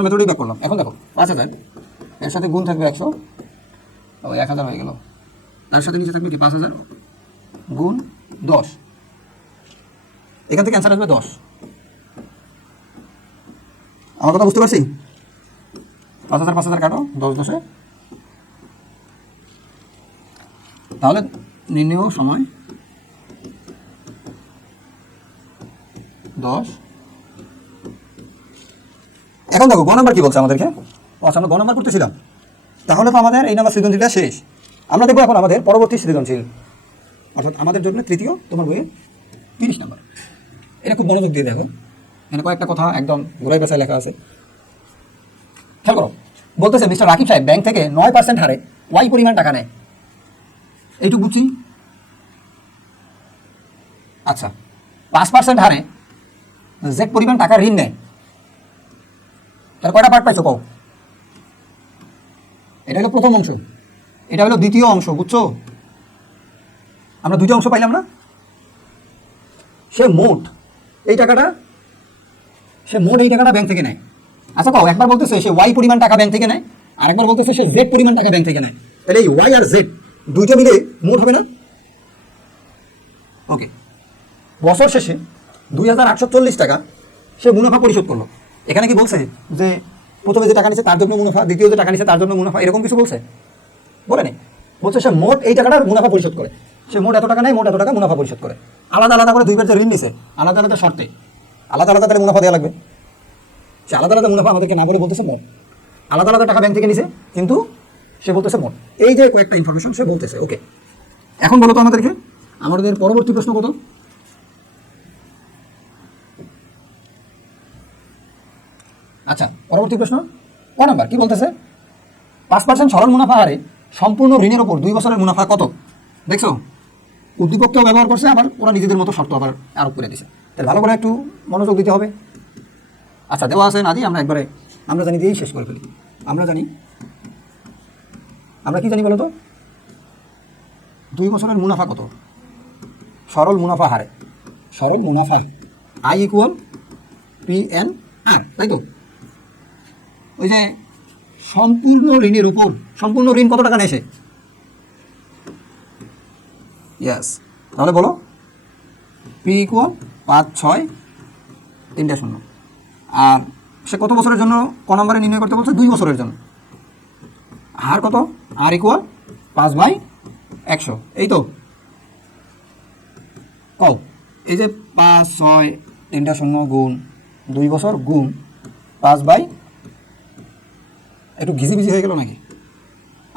মেথডই ব্যাক করলাম। এখন দেখো 5,000 এর সাথে গুণ থাকবে 100, 1000 হয়ে গেল, তার সাথে নিচে থাকবে কি 5,000 গুণ 10, এখান থেকে অ্যান্সার আসবে 10। আমার কথা বুঝতে পারছি। 5,000 কাটো, 10 তাহলে নির্ণয় সময় 10। এখন দেখো গ নাম্বার কি বলছে আমাদেরকে, আচ্ছা আমরা গ নাম্বার করতেছিলাম, তাহলে তো আমাদের এই নাম্বার সৃজনশীলটা শেষ। আমরা দেখবো এখন আমাদের পরবর্তী সৃজনশীল, অর্থাৎ আমাদের জন্য তৃতীয় তোমার বইয়ে 30 নাম্বার। এটা খুব মনোযোগ দিয়ে দেখো, এখানে কয়েকটা কথা একদম ঘুরাই পেঁচায় লেখা আছে, খেয়াল করো। বলতেছে মিস্টার রাকিব সাহেব ব্যাংক থেকে 9% হারে ওয়াই পরিমাণ টাকা নেয়, এইটুকু বুঝছি। আচ্ছা 5% হারে জেড পরিমাণ টাকা ঋণ নেয়, তার কয়টা পার্ট পাইছো কও। এটা হলো প্রথম অংশ, এটা হলো দ্বিতীয় অংশ, বুঝছো। আমরা দুইটা অংশ পাইলাম না। সে মোট এই টাকাটা ব্যাংক থেকে নেয়। আচ্ছা কও, একবার বলতেছে সে ওয়াই পরিমাণ টাকা ব্যাংক থেকে নেয়, আরেকবার বলতেছে সে জেড পরিমাণ টাকা ব্যাংক থেকে নেয়, তাহলে এই ওয়াই আর জেড দুইটা মিলে মোট হবে না। ওকে, বছর শেষে 2,840 টাকা সে মুনাফা পরিশোধ করলো। এখানে কি বলছে যে প্রথমে যে টাকা নিচ্ছে তার জন্য মুনাফা, দ্বিতীয় যে টাকা নিচ্ছে তার জন্য মুনাফা, এরকম কিছু বলছে? বলে নেই, বলছে সে মোট এই টাকাটার মুনাফা পরিশোধ করে, সে মোট এত টাকা নেয়, মোট এত টাকা মুনাফা পরিশোধ করে। আলাদা আলাদা করে দুইবার যে ঋণ নিছে আলাদা আলাদা শর্তে, আলাদা আলাদা তাহলে মুনাফা দেওয়া লাগবে। সে আলাদা আলাদা মুনাফা আমাদেরকে না বলে বলতেছে মোট, আলাদা আলাদা টাকা ব্যাংক থেকে নিছে কিন্তু সে বলতেছে মোট। এই যে কয়েকটা ইনফরমেশন সে বলতেছে। ওকে, এখন বলো তো আমাদেরকে আমাদের পরবর্তী প্রশ্ন কত? আচ্ছা পরবর্তী প্রশ্ন ক নাম্বার কি বলতেছে? 5% সরল মুনাফা হারে সম্পূর্ণ ঋণের ওপর 2 বছরের মুনাফা কত? দেখছো, উদ্দীপকটাও ব্যবহার করছে, আবার ওরা নিজেদের মতো শর্ত আবার আরোপ করে দিছে। তাহলে ভালো করে একটু মনোযোগ দিতে হবে। আচ্ছা দেওয়া আছে না, আমরা জানি দিয়েই শেষ করে ফেলি। আমরা কি জানি বলো তো, 2 বছরের মুনাফা কত? সরল মুনাফা হারে, সরল মুনাফা আই ইকুয়াল পি এন আর, তাই তো। ওই যে সম্পূর্ণ ঋণের উপর, সম্পূর্ণ ঋণ কত টাকা নেয় সে? ইয়েস, তাহলে বলো পি ইকুয়াল 5, 6, 3, 0। আর সে কত বছরের জন্য ক নম্বরে নির্ণয় করতে বলছে? 2 বছরের জন্য। হার কত? আর ইকুয়াল 5/100, এই তো। কও, এই যে 5, 6, 3, 0 গুণ 2 বছর গুণ 5 একটু ঘিজি হয়ে গেল নাকি?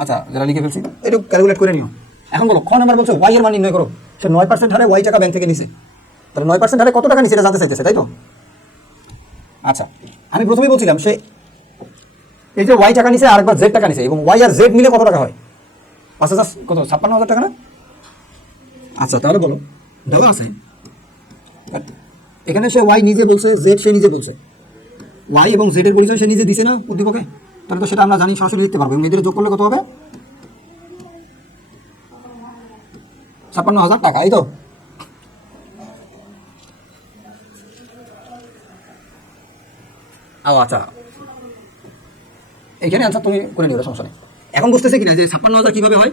আচ্ছা, যারা লিখে ফেলছি একটু ক্যালকুলেট করে নিও। এখন বলো, খ নাম্বার বলছে ওয়াই এর মান নির্ণয় করো। সে 9% হারে ওয়াই টাকা ব্যাংক থেকে নিছে, তাহলে 9% হারে কত টাকা নিছে এটা জানতে চাইতেছে, তাই তো? আচ্ছা, আমি প্রথমেই বলছিলাম সে এই যে ওয়াই টাকা নিছে আর একবার জেড টাকা নিছে, এবং ওয়াই আর জেড মিলে কত টাকা হয়? 5,000 কত 56,000 টাকা না? আচ্ছা, তাহলে বলো, দেওয়া আছে এখানে সে ওয়াই নিজে বলছে, জেড সে নিজে বলছে, ওয়াই এবং জেড এর পরিচয় সে নিজে দিছে না উদ্দীপকে, তাহলে তো সেটা আমরা জানি, সরাসরি লিখতে পারবো। এবং এদের যোগ করলে কত হবে? 56,000 টাকা, এই তো। আচ্ছা, এইখানে আনসার তুমি করে নিও, সমস্যা নেই। এখন বুঝতেছি কিনা যে 56,000 কিভাবে হয়?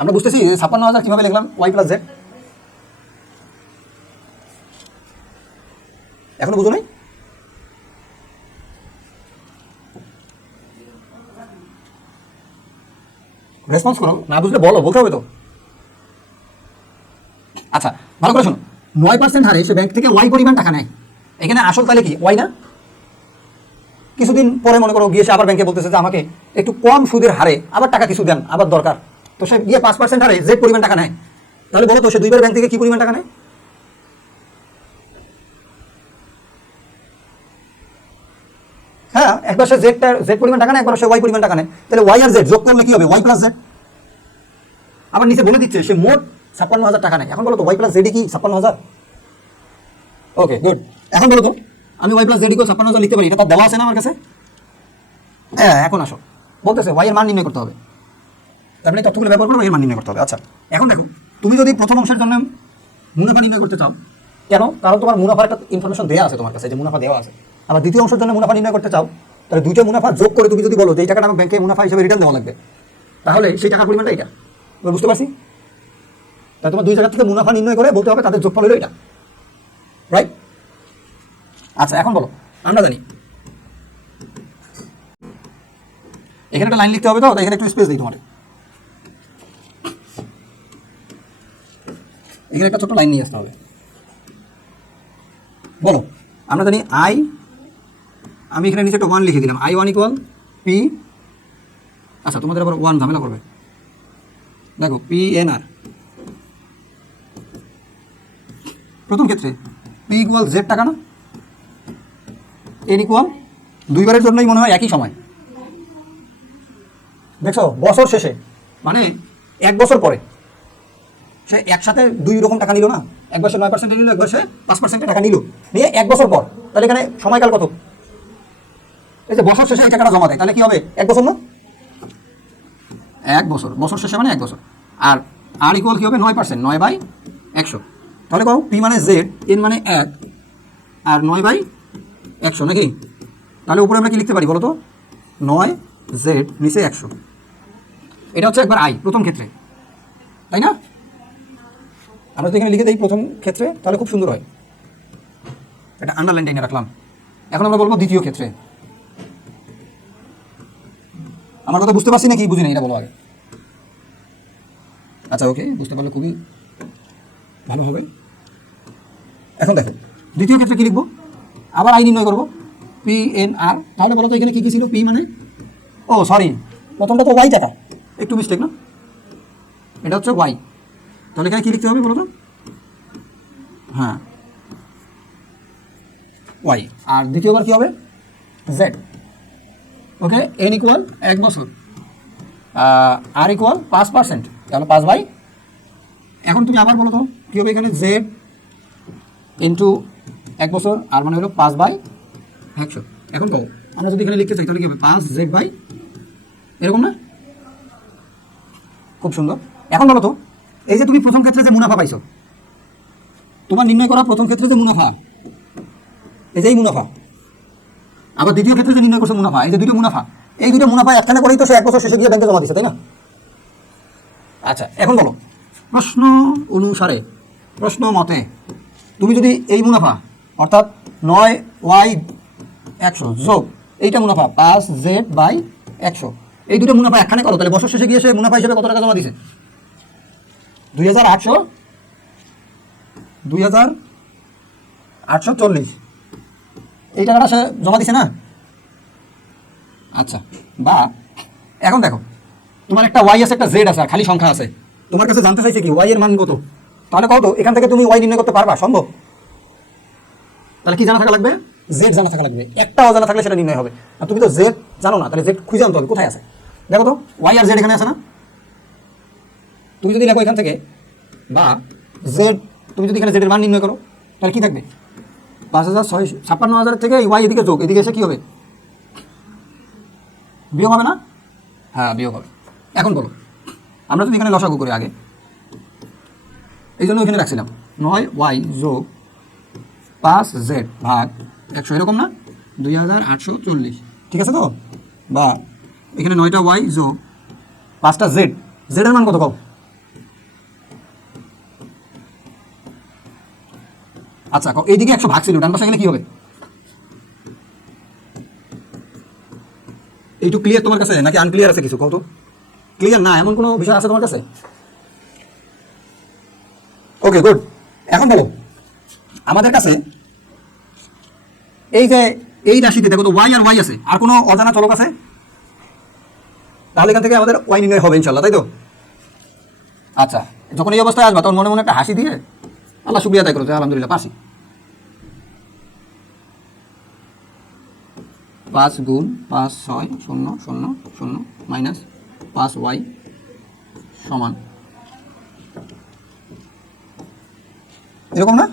আমরা বুঝতেছি 56,000 কিভাবে লিখলাম, ওয়াই প্লাস জেড। এখনো বুঝো নাই? রেসপন্স করো, না বুঝলে বলো, বলতে হবে তো। আচ্ছা, ভালো করে শোনো, 9% হারে সে ব্যাংক থেকে ওয়াই পরিমাণ টাকা নেয়। এখানে আসল তাহলে কি ওয়াই না? কিছুদিন পরে মনে করো গিয়ে সে আবার ব্যাংকে বলতেছে যে আমাকে একটু কম সুদের হারে আবার টাকা কিছু দেন, আবার দরকার, তো সে গিয়ে 5% হারে জেড পরিমাণ টাকা নেয়। তাহলে বলো তো সে দুইবার ব্যাংক থেকে কি পরিমাণ টাকা নেয়? হ্যাঁ, একবার সে জেড পরিমাণ টাকা নেয়, একবার সে ওয়াই পরিমাণ টাকা নেয়। তাহলে ওয়াই আর জেড যোগ করলে কি হবে? Y plus Z. আবার নিচে বলে দিচ্ছে সে মোট 56,000 টাকা নেয়। এখন বলো তো ওয়াই প্লাস জেড কি 56,000? ওকে, গুড। এখন বলো তো আমি ওয়াই প্লাস জেড ইকুয়াল 56,000 লিখতে পারি, এটা তার দেওয়া আছে না আমার কাছে? হ্যাঁ, এখন আসো, বলতেছে ওয়াই এর মান নির্ণয় করতে হবে, তার মানে তথ্যগুলো ব্যবহার করে ওয়াই এর মান নির্ণয় করতে হবে। আচ্ছা, এখন দেখো, তুমি যদি প্রথম অংশের জন্য মুনাফা নির্ণয় করতে চাও, কেন? কারণ তোমার মুনাফার একটা ইনফরমেশন দেওয়া আছে তোমার কাছে, যে মুনাফা দেওয়া আছে। আবার দ্বিতীয় অংশের জন্য মুনাফা নির্ণয় করতে চাও, তাহলে দুইটা মুনাফা যোগ করে তুমি যদি বলো যে এই টাকাটা আমার ব্যাংকে মুনাফা হিসেবে রিটার্ন দেওয়া লাগবে, তাহলে সেই টাকার পরিমাণটা এটা। বুঝতে পারছি? তাহলে তোমার দুই জায়গা থেকে মুনাফা নির্ণয় করে বলতে হবে তাদের যোগফল হলো এটা, রাইট? আচ্ছা, এখন বলো, আমরা জানি এখানে একটা লাইন লিখতে হবে, তো এখানে একটু স্পেস দিই তোমার। এখানে একটা ছোট্ট লাইন নিয়ে আসতে হবে। বলো, আমরা জানি আমি এখানে নিচে একটা 1 লিখে দিলাম, I1 ইকুয়াল পি। আচ্ছা, তোমাদের আবার 1 ঝামেলা করবে, দেখো পি এন আর। প্রথম ক্ষেত্রে পি ইকুয়াল জেড টাকা না, এন ইকুয়াল দুইবারের জন্যই মনে হয় একই সময়। দেখছো, বছর শেষে মানে 1 বছর পরে সে একসাথে দুই রকম টাকা নিল না, একবার সে 9% নিল, একবার সে 5% টাকা নিল, নিয়ে 1 বছর পর। তাহলে এখানে সময়কাল কত? এই যে বছর শেষে এই টাকাটা জমা দেয়, তাহলে কি হবে? 1 বছর না? 1 বছর, বছর শেষে মানে 1 বছর। আর আর ইকুয়াল কি হবে? 9%, 9/100। তাহলে কও পি মানে জেড, এন মানে 1, আর 9/100 নাকি? তাহলে উপরে আমরা কি লিখতে পারি বলো তো? 9 জেড নিচে 100। এটা হচ্ছে একবার প্রথম ক্ষেত্রে, তাই না? আমরা যদি এখানে লিখে দিই প্রথম ক্ষেত্রে, তাহলে খুব সুন্দর হয়। এটা আন্ডারলাইন টেনে রাখলাম। এখন আমরা বলবো দ্বিতীয় ক্ষেত্রে। আমার কথা বুঝতে পারছি না কি বুঝি না, এটা বলো আগে। আচ্ছা, ওকে, বুঝতে পারলে খুবই ভালো হবে। এখন দেখো, দ্বিতীয় ক্ষেত্রে কি লিখবো? আবার আই নির্ণয় করবো, পি এন আর। তাহলে বলো তো এখানে কি কি ছিল? পি মানে, ও সরি, প্রথমটা তো ওয়াই টাকা, একটু মিস্টেক না, এটা হচ্ছে ওয়াই। তাহলে এখানে কি লিখতে হবে বলো তো? হ্যাঁ, ওয়াই। আর দ্বিতীয়বার কি হবে? জেড। ওকে, এন ইকুয়াল 1 বছর, আর ইকুয়াল 5%, তাহলে 5/। এখন তুমি আবার বলো তো কি হবে? এখানে জেড ইন্টু 1 বছর, আর মানে হলো 5/100। এখন কো আমরা যদি এখানে লিখতে চাই তাহলে কি হবে? 5Z/, এরকম না? খুব সুন্দর। এখন বলো তো, এই যে তুমি প্রথম ক্ষেত্রে যে মুনাফা পাইছো, তোমার নির্ণয় করা প্রথম ক্ষেত্রে যে মুনাফা, এই যে এই মুনাফা, আবার দ্বিতীয় ক্ষেত্রে যে নির্ণয় করছে মুনাফা, এই যে দুটো মুনাফা, এই দুটো মুনাফা একখানে করেই তো সে 1 বছর শেষে গিয়ে ব্যাংকে জমা দিচ্ছে, তাই না? আচ্ছা, এখন বলো, প্রশ্ন অনুসারে, প্রশ্ন মতে তুমি যদি এই মুনাফা অর্থাৎ 9Y100 যোগ এইটা মুনাফা 5Z/100, এই দুটো মুনাফা একখানে করো, তাহলে বছর শেষে গিয়ে সে মুনাফা হিসেবে কত টাকা জমা দিছে? 2,840। এই টাকাটা সে জমা দিছে না। আচ্ছা, বা এখন দেখো তোমার একটা ওয়াই আছে একটা জেড আছে আর খালি সংখ্যা আছে, তোমার কাছে জানতে চাইছে কি ওয়াই এর মান কত, তাহলে কত এখান থেকে তুমি ওয়াই নির্ণয় করতে পারবা? সম্ভব। তাহলে কি জানা থাকা লাগবে? জেড জানা থাকা লাগবে। একটা অজানা থাকলে সেটা নির্ণয় হবে। আর তুমি তো জেড জানো না, তাহলে জেড খুঁজে আনতে হবে কোথায় আছে। দেখো তো ওয়াই আর জেড এখানে আছে না, তুমি যদি দেখো এখান থেকে বা জেড, তুমি যদি এখানে জেডের মান নির্ণয় করো তাহলে কি থাকবে? 5,656,000 থেকে ওয়াই এদিকে যোগ, এদিকে এসে কি হবে? বিয়োগ হবে না? হ্যাঁ বিয়োগ হবে। এখন বলো, আমরা যদি এখানে লসাগু করি আগে, এই জন্য এখানে রাখছিলাম 9y যোগ 5z ভাগ 100, এরকম না? 2840, ঠিক আছে তো? বা এখানে 9টা y যোগ 5টা z, জেডের মান কত কও? আচ্ছা এইদিকে 100 ভাগ ছিল, ডান পাশে গেলে কি হবে? এইটু ক্লিয়ার তোমার কাছে নাকি আনক্লিয়ার আছে কিছু? কত ক্লিয়ার না, এমন কোনো বিষয় আছে তোমার কাছে? Okay good. এখন বলো আমাদের কাছে এই যে এই রাশিতে দেখো তো ওয়াই আর ওয়াই আছে, আর কোনো অজানা চলক আছে? তাহলে এখান থেকে আমাদের ওয়াই নির্ণয় হবে ইনশাল্লাহ, তাই তো? আচ্ছা, যখন এই অবস্থায় আসবা তখন মনে মনে একটা হাসি দিয়ে আল্লাহ শুকরিয়া আদায় করো, আলহামদুলিল্লাহ পারছি। 5 গুণ 5 6 0 0 0 মাইনাস 5y সমান এরকম না?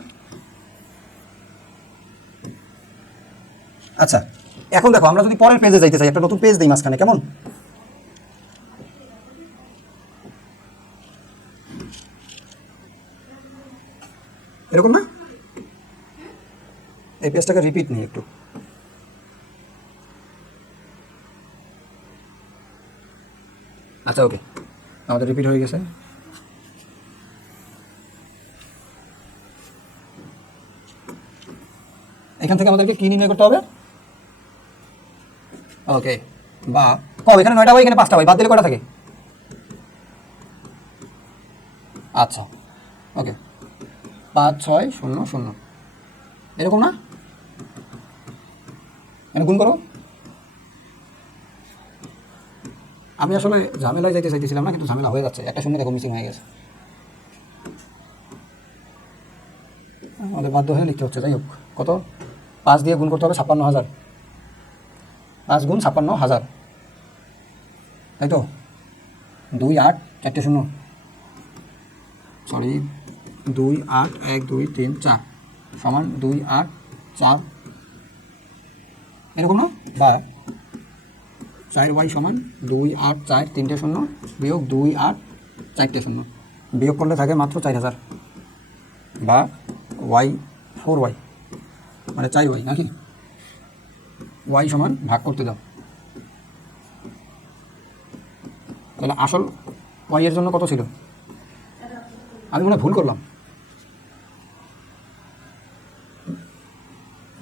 আচ্ছা এখন দেখো আমরা যদি পরের পেজে যাইতে চাই, একটা নতুন পেজ দিই মাঝখানে, কেমন? এরকম না? এই পেজটাকে রিপিট নিই একটু। আচ্ছা ওকে, আমাদের রিপিট হয়ে গেছে। এখান থেকে আমাদেরকে কি নির্ণয় করতে হবে? ওকে, বা কম এখানে 9টা ওয়াই, এখানে 5টা ওয়াই, বাদ দিলে কটা থাকে? আচ্ছা ওকে, 5 6 0 0, এরকম না? এখানে গুণ করো। আমি আসলে ঝামেলায় যাইতে চাইতেছিলাম না, কিন্তু ঝামেলা হয়ে যাচ্ছে, একটা শূন্য দেখো মিসিং হয়ে গেছে, আমাদের বাধ্য হয়ে লিখতে হচ্ছে। যাই হোক, কত? 5 দিয়ে গুণ করতে হবে 56,000, 5 গুণ 56,000, তাই তো? 2 8 4টে শূন্য, সরি 2 8 1 2 3 4 সমান 2 8 4, এরকম না? বা 4y সমান 2 8 4 3টে শূন্য বিয়োগ 2 8 4টে শূন্য, বিয়োগ করলে থাকে মাত্র 4,000, বা y 4y মানে 4y নাকি? y সমান ভাগ করতে দাও, তাহলে আসল y এর জন্য কত ছিল? আমি মনে ভুল করলাম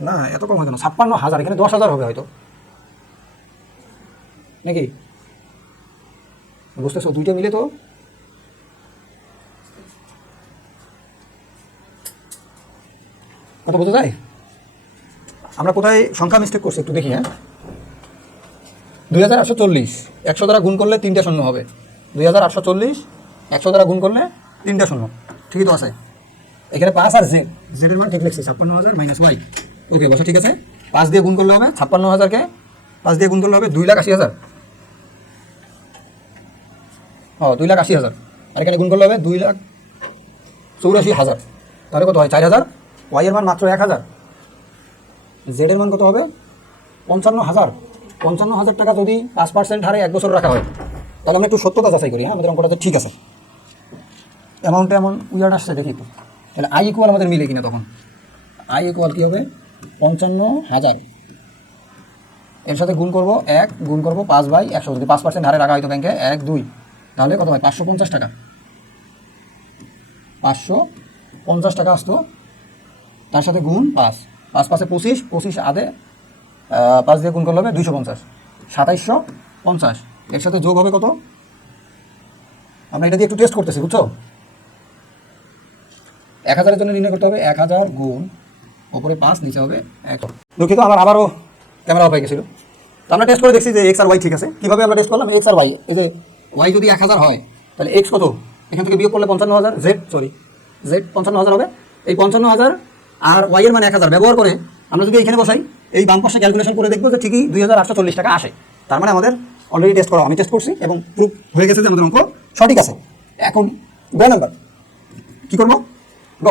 না, এত কম হয়তো না, 56,000, এখানে 10,000 হবে হয়তো, নাকি? বুঝতেছো? দুইটা মিলে তো কত বোঝা যায়? আমরা কোথায় সংখ্যা মিস্টেক করছি একটু দেখি। হ্যাঁ, 2840 100 দ্বারা গুণ করলে 3টে শূন্য হবে, 2840 100 দ্বারা গুণ করলে 3টে শূন্য, ঠিকই তো আছে? এখানে 5 আর জেড, জেডের মান ঠিক লিখছি 56,000 মাইনাস ওয়াই। ওকে বসা, ঠিক আছে। 5 দিয়ে গুণ করলে হবে 56,000কে 5 দিয়ে গুণ করলে হবে 2,80,000, 2,80,000, আর এখানে গুণ করলে হবে 2,84,000, তাহলে কত হয়? 4,000। ওয়াই এর মান মাত্র 1,000, জেড এর মান কত হবে? 55,000। 55,000 টাকা যদি 5% হারে 1 বছর রাখা হয়, তাহলে আমরা একটু সত্যতা যাচাই করি। হ্যাঁ, আমাদের অঙ্কটাতে ঠিক আছে, অ্যামাউন্টটা এমন উইয়ার্ড আসছে, দেখি একটু। তাহলে আই ইকুয়াল আমাদের মিলে কিনা, তখন আই ইকুয়াল কী হবে? 55,000, এর সাথে গুণ করবো 1, গুণ করবো 5/100, যদি 5% হারে রাখা হয়তো ব্যাংকে 1 2, তাহলে কত হয়? 550 টাকা, 550 টাকা আসতো, তার সাথে গুণ 5, 5 5 25, 25 আদে 5 দিয়ে গুণ করলে হবে 250, 2750, এর সাথে যোগ হবে কত? আমরা এটা দিয়ে একটু টেস্ট করতেছি, বুঝছো? 1,000-এর জন্য নির্ণয় করতে হবে 1,000 গুণ ওপরে 5 নিচে হবে 1। দুঃখিত, আমার আবারও ক্যামেরা অফ হয়ে গেছিল। তো আমরা টেস্ট করে দেখছি যে এক্স আর ওয়াই ঠিক আছে। কীভাবে আমরা টেস্ট করলাম? এক্স আর ওয়াই, এই যে ওয়াই যদি 1000 হয় তাহলে এক্স কত, এখান থেকে বিয়োগ করলে 55000, জেড 55000 হবে। এই 55000 আর ওয়াই এর মানে 1000 ব্যবহার করে আমরা যদি এখানে বসাই, এই বাম পাশে ক্যালকুলেশন করে দেখবো যে ঠিকই 2840 টাকা আসে। তার মানে আমাদের অলরেডি টেস্ট করা, আমি টেস্ট করছি এবং প্রুফ হয়ে গেছে যে আমাদের অঙ্ক সঠিক আছে। এখন গ নাম্বার কী করবো? গ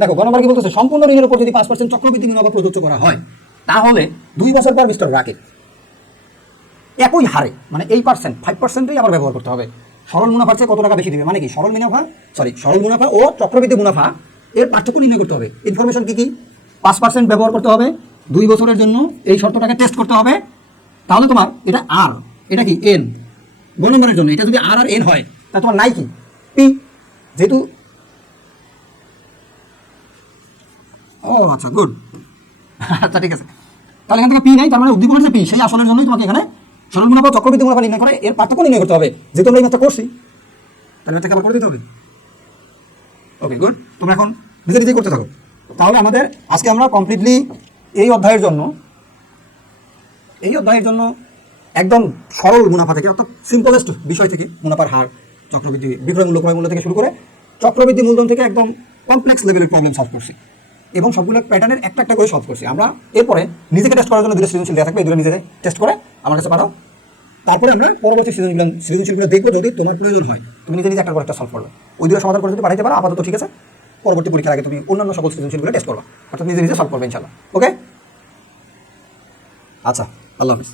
দেখো, গ নাম্বার কি বলতেছে, সম্পূর্ণ ঋণের উপর যদি 5% চক্রবৃদ্ধি মুনাফা প্রযোজ্য করা হয় তাহলে 2 বছর পর মিস্টার রাকিব একই হারে, মানে এই 5%ই আবার ব্যবহার করতে হবে। সরল মুনাফার চেয়ে কত টাকা বেশি দিবে, মানে কি সরল মুনাফা ও চক্রবৃদ্ধি মুনাফা এর পার্থক্য নির্ণয় করতে হবে। ইনফরমেশন কি কি? 5% ব্যবহার করতে হবে 2 বছরের জন্য, এই শর্তটাকে টেস্ট করতে হবে। তাহলে তোমার এটা আর, এটা কি এন, গ নম্বরের জন্য এটা যদি আর আর এন হয় তাহলে তোমার নাই কি পি, যেহেতু ও আচ্ছা গুড, আচ্ছা ঠিক আছে। তাহলে এখান থেকে পি নাই, তার মানে উদ্দীপকের যে পি সেই আসলের জন্যই তোমাকে এখানে সরল মুনাফা চক্রবৃদ্ধি মুনাফা নির্ণয় করে এর পার্থক্য নির্ণয় করতে হবে। যেহেতু আমরা এই মাত্র করছি তাহলে ম্যাথটাকে আবার করে দিতে হবে। ওকে গুড, তোমরা এখন নিজে নিজেই করতে থাকো। তাহলে আমাদের আজকে আমরা কমপ্লিটলি এই অধ্যায়ের জন্য একদম সরল মুনাফা থেকে, অর্থাৎ সিম্পলেস্ট বিষয় থেকে, মুনাফার হার, চক্রবৃদ্ধি, বিক্রয় মূল্য, ক্রয় মূল্য থেকে শুরু করে চক্রবৃদ্ধি মূলধন থেকে একদম কমপ্লেক্স লেভেলের প্রবলেম সলভ করছি এবং সবগুলো প্যাটার্নের একটা একটা করে সলভ করছি আমরা। এরপরে নিজেকে টেস্ট করার জন্য দুটো সৃজনশীল দেওয়া থাকবে, এই দুটো নিজে টেস্ট করে আমার কাছে পাঠাও। তারপরে আমরা পরবর্তী সৃজনশীলগুলো দেখবো, যদি তোমার প্রয়োজন হয় তুমি নিজে একটা করে একটা সলভ করবে, ওই দুটো সমাধান করে যদি পাঠাইতে পারো আপাতত ঠিক আছে। পরবর্তী পরীক্ষার আগে তুমি অন্যান্য সকল সৃজনশীলগুলো টেস্ট করবা, অর্থাৎ নিজে সলভ করবে ইনশাল্লাহ। ওকে, আচ্ছা, আল্লাহ হাফিজ।